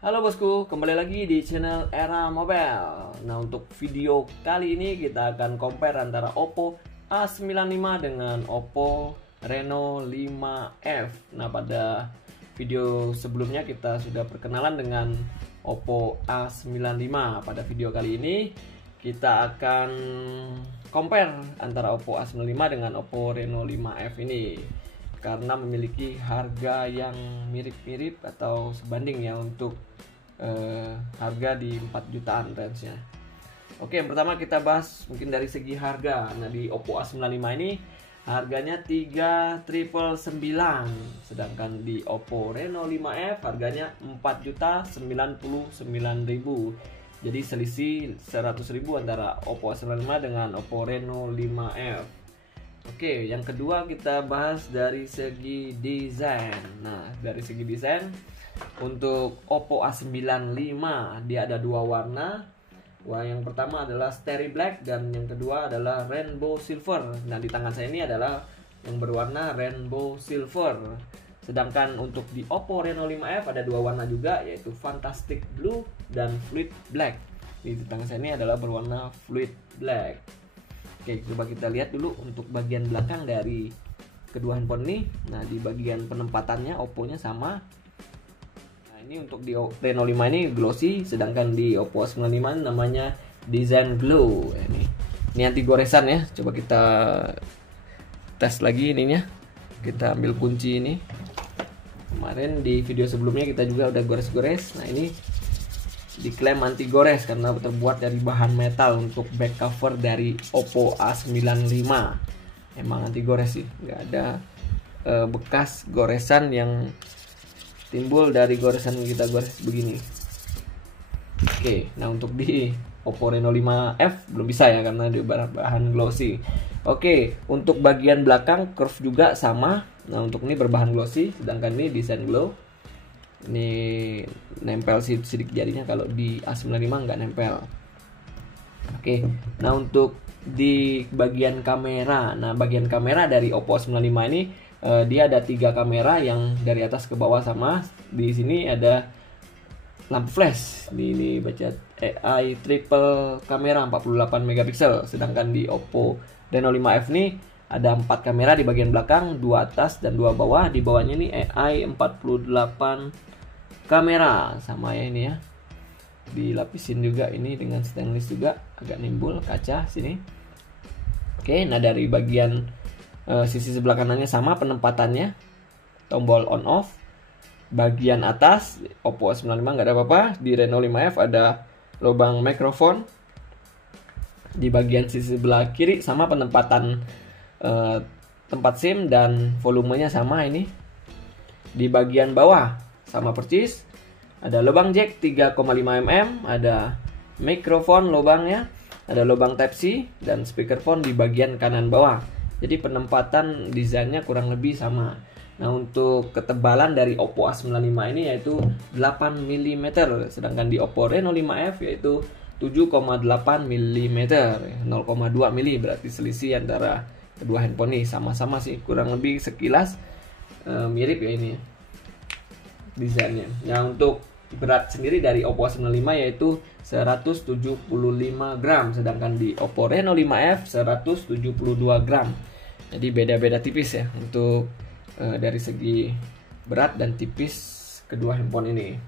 Halo bosku, kembali lagi di channel Era Mobile. Nah, untuk video kali ini kita akan compare antara Oppo A95 dengan Oppo Reno 5F. Nah, pada video sebelumnya kita sudah perkenalan dengan Oppo A95. Pada video kali ini kita akan compare antara Oppo A95 dengan Oppo Reno 5F ini, karena memiliki harga yang mirip-mirip atau sebanding ya untuk harga di 4 jutaan range-nya. Oke, yang pertama kita bahas mungkin dari segi harga. Nah, di Oppo A95 ini harganya 3.999, sedangkan di Oppo Reno 5F harganya 4.099.000. Jadi selisih 100.000 antara Oppo A95 dengan Oppo Reno 5F. Oke, yang kedua kita bahas dari segi desain. Nah, dari segi desain untuk Oppo A95 dia ada dua warna. Yang pertama adalah Starry Black dan yang kedua adalah Rainbow Silver. Nah, di tangan saya ini adalah yang berwarna Rainbow Silver. Sedangkan untuk di Oppo Reno 5F ada dua warna juga, yaitu Fantastic Blue dan Fluid Black. Di tangan saya ini adalah berwarna Fluid Black. Oke, coba kita lihat dulu untuk bagian belakang dari kedua handphone ini. Nah, di bagian penempatannya Oppo-nya sama. Nah, ini untuk di Reno 5 ini glossy, sedangkan di Oppo A95 namanya Design Glow. Ini anti goresan ya. Coba kita tes lagi ininya. Kita ambil kunci ini. Kemarin di video sebelumnya kita juga udah gores-gores. Nah, ini diklaim anti gores karena terbuat dari bahan metal untuk back cover dari Oppo A95. Emang anti gores sih, nggak ada bekas goresan yang timbul dari goresan kita gores begini. Oke, nah untuk di Oppo Reno 5F belum bisa ya karena di bahan glossy. Oke, untuk bagian belakang curve juga sama. Nah, untuk ini berbahan glossy, sedangkan ini desain glow. Ini nempel sidik jarinya, kalau di A95 nggak nempel. Oke, nah untuk di bagian kamera, nah bagian kamera dari Oppo A95 ini dia ada 3 kamera yang dari atas ke bawah sama. Di sini ada lampu flash. Ini baca AI triple kamera 48 megapiksel, sedangkan di Oppo Reno 5F ini ada 4 kamera di bagian belakang, 2 atas dan 2 bawah. Di bawahnya ini AI 48 kamera sama ya ini ya. Dilapisin juga ini dengan stainless juga, agak nimbul kaca sini. Oke, nah dari bagian sisi sebelah kanannya sama penempatannya, tombol on off. Bagian atas Oppo A95 nggak ada apa-apa. Di Reno 5F ada lubang mikrofon. Di bagian sisi sebelah kiri sama penempatan tempat SIM dan volumenya sama ini. Di bagian bawah sama persis, ada lubang jack 3,5 mm, ada mikrofon lubangnya, ada lubang type C dan speakerphone di bagian kanan bawah. Jadi penempatan desainnya kurang lebih sama. Nah, untuk ketebalan dari Oppo A95 ini yaitu 8 mm, sedangkan di Oppo Reno 5F yaitu 7,8 mm, 0,2 mm, berarti selisih antara kedua handphone ini sama-sama sih, kurang lebih sekilas mirip ya ini desainnya. Nah, untuk berat sendiri dari Oppo A95 yaitu 175 gram, sedangkan di Oppo Reno 5F 172 gram. Jadi beda-beda tipis ya untuk dari segi berat dan tipis kedua handphone ini.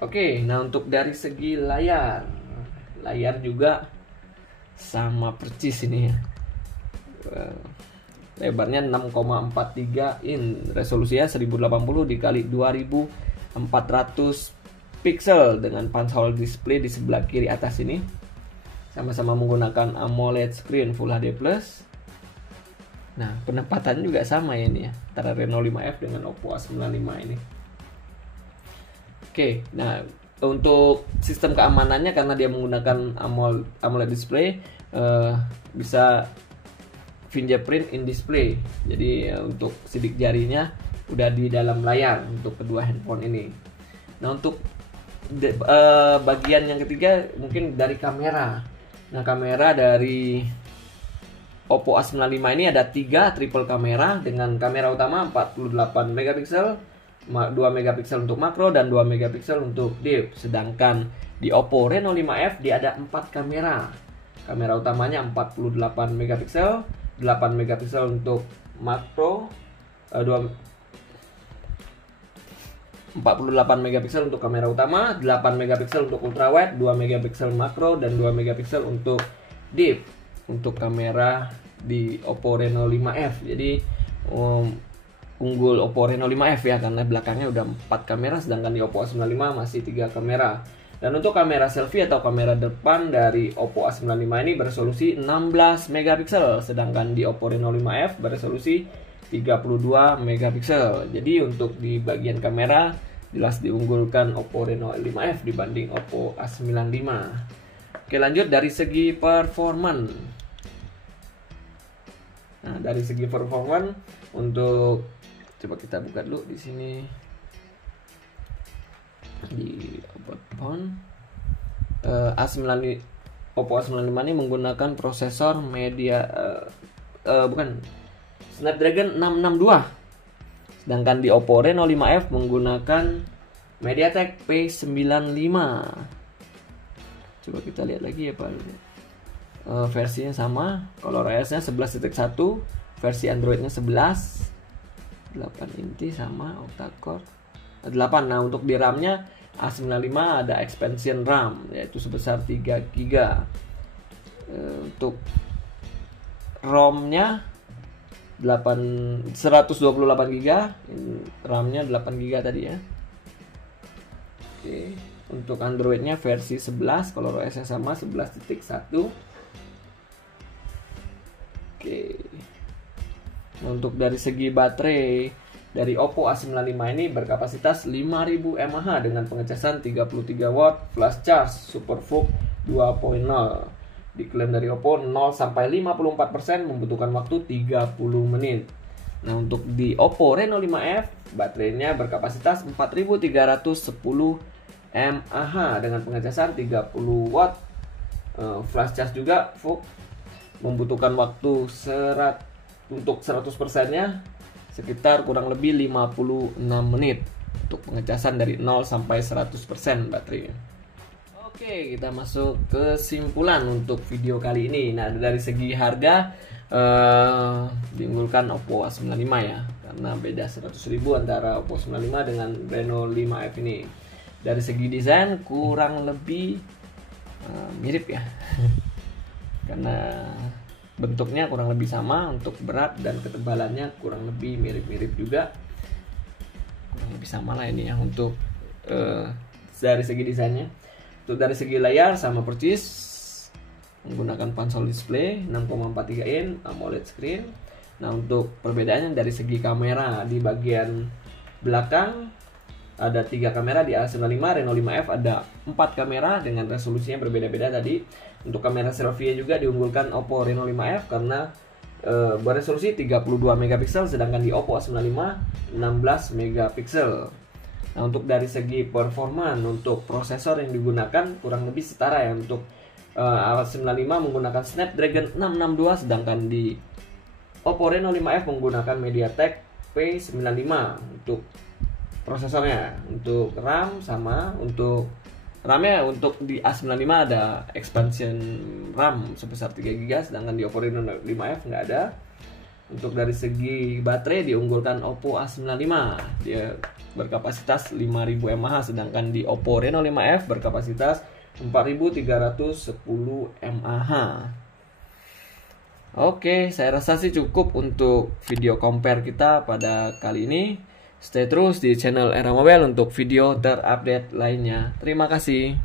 Oke, nah untuk dari segi layar juga sama persis ini ya. Lebarnya 6,43 in, resolusinya 1080 dikali 2400 pixel dengan punch hole display di sebelah kiri atas ini. Sama-sama menggunakan AMOLED screen Full HD+. Nah, penempatan juga sama ya ini ya, antara Reno 5F dengan Oppo A95 ini. Oke, nah untuk sistem keamanannya karena dia menggunakan AMOLED display, bisa fingerprint in display. Jadi untuk sidik jarinya udah di dalam layar untuk kedua handphone ini. Nah, untuk bagian yang ketiga mungkin dari kamera. Nah, kamera dari Oppo A95 ini ada 3 triple kamera dengan kamera utama 48 megapiksel, 2 megapiksel untuk makro dan 2 megapiksel untuk deep. Sedangkan di Oppo Reno 5F dia ada 4 kamera. Kamera utamanya 48 megapiksel, 8 megapiksel untuk makro, 48 megapiksel untuk kamera utama, 8 megapiksel untuk ultrawide, 2 megapiksel makro dan 2 megapiksel untuk deep untuk kamera di Oppo Reno 5F. Jadi unggul Oppo Reno 5F ya, karena belakangnya udah 4 kamera, sedangkan di Oppo A95 masih 3 kamera. Dan untuk kamera selfie atau kamera depan dari Oppo A95 ini beresolusi 16 megapiksel, sedangkan di Oppo Reno 5F beresolusi 32 megapiksel. Jadi untuk di bagian kamera jelas diunggulkan Oppo Reno 5F dibanding Oppo A95. Oke, lanjut dari segi performance. Nah, dari segi performance untuk, coba kita buka dulu di sini di about phone. Oppo A95 ini menggunakan prosesor Snapdragon 662. Sedangkan di Oppo Reno 5F menggunakan MediaTek P95. Coba kita lihat lagi ya Pak. Versinya sama, color OS-nya 11.1, versi Android-nya 11, 8 inti sama, octa-core 8. Nah, untuk di RAM-nya A95 ada expansion RAM yaitu sebesar 3 GB. Untuk ROM-nya 128 GB, RAM-nya 8 GB tadi ya. Oke, untuk Android-nya versi 11, color OS-nya sama 11.1. Oke. Nah, untuk dari segi baterai dari Oppo A95 ini berkapasitas 5000 mAh dengan pengecasan 33 watt flash charge Super VOOC 2.0. Diklaim dari Oppo 0 sampai 54% membutuhkan waktu 30 menit. Nah, untuk di Oppo Reno 5F baterainya berkapasitas 4310 mAh dengan pengecasan 30 watt flash charge juga VOOC, membutuhkan waktu untuk 100%-nya sekitar kurang lebih 56 menit untuk pengecasan dari 0 sampai 100% baterainya. Oke, kita masuk kesimpulan untuk video kali ini. Nah, dari segi harga diunggulkan Oppo A95 ya, karena beda 100.000 antara Oppo A95 dengan Reno 5F ini. Dari segi desain kurang lebih mirip ya. Karena bentuknya kurang lebih sama, untuk berat dan ketebalannya kurang lebih mirip-mirip juga, kurang lebih sama lah ini ya untuk dari segi desainnya. Untuk dari segi layar sama persis, menggunakan pansel display 6,43 in AMOLED screen. Nah, untuk perbedaannya dari segi kamera, di bagian belakang ada 3 kamera, di A95 Reno 5F ada 4 kamera dengan resolusinya berbeda-beda tadi. Untuk kamera selfie juga diunggulkan Oppo Reno 5F karena beresolusi 32 megapiksel, sedangkan di Oppo A95 16 megapiksel. Nah, untuk dari segi performa, untuk prosesor yang digunakan kurang lebih setara ya. Untuk A95 menggunakan Snapdragon 662, sedangkan di Oppo Reno 5F menggunakan MediaTek P95 untuk prosesornya. Untuk RAM sama, untuk RAM-nya untuk di A95 ada expansion RAM sebesar 3 GB, sedangkan di Oppo Reno 5F nggak ada. Untuk dari segi baterai diunggulkan Oppo A95, dia berkapasitas 5000 mAh, sedangkan di Oppo Reno 5F berkapasitas 4310 mAh. Oke, saya rasa sih cukup untuk video compare kita pada kali ini. Stay terus di channel Era Mobile untuk video terupdate lainnya. Terima kasih.